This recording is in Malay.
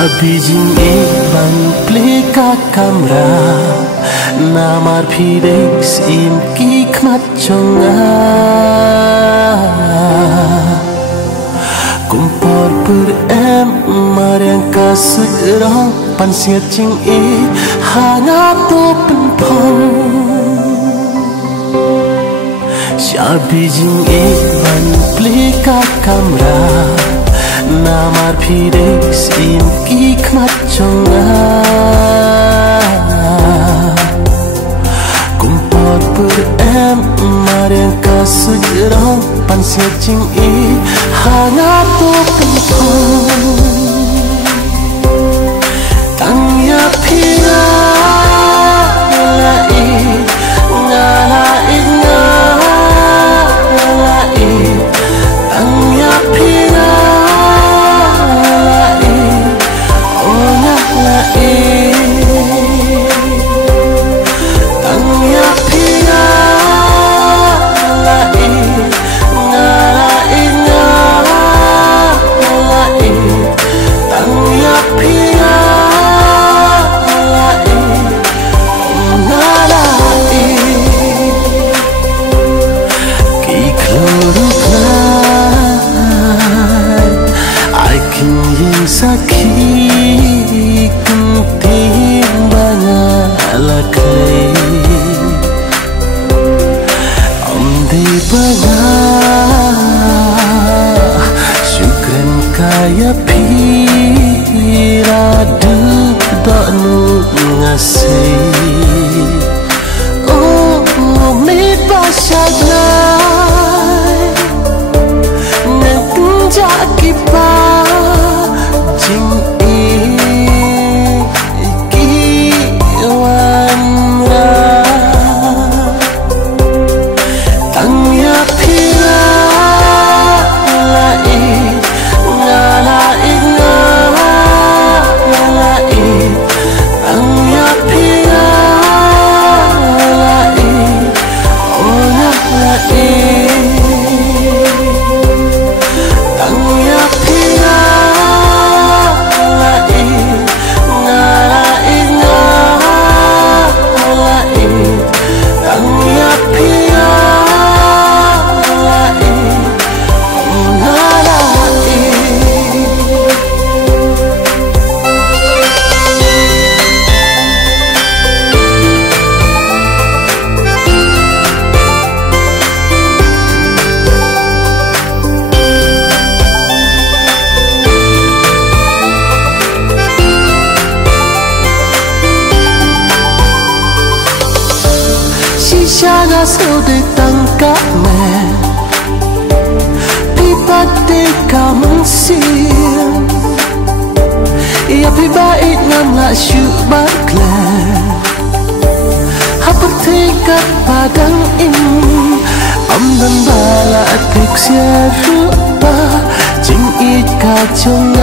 Bijing iban plika kamera namar pidex im kikmat chonga kumpor per em mariang kasut rong pan siat ching e hanga to pen pong Bijing iban plika kamera namar pidex im kikmat chonga kumpor per em mariang kasut rong pan siat ching e hanga to pen pong tang ya pira la e ngala e ngala e tang ya pira sakit kenting banyak laklay om di banyak syukran kaya piradu dak nu ngasih oh mi pasagnai nang tunjak kipa Shana so de tangka me pipa de kamun sim ya pi bait ngam la shu bakle hapertika padang im dan bala atik sia rupa jing it ka chong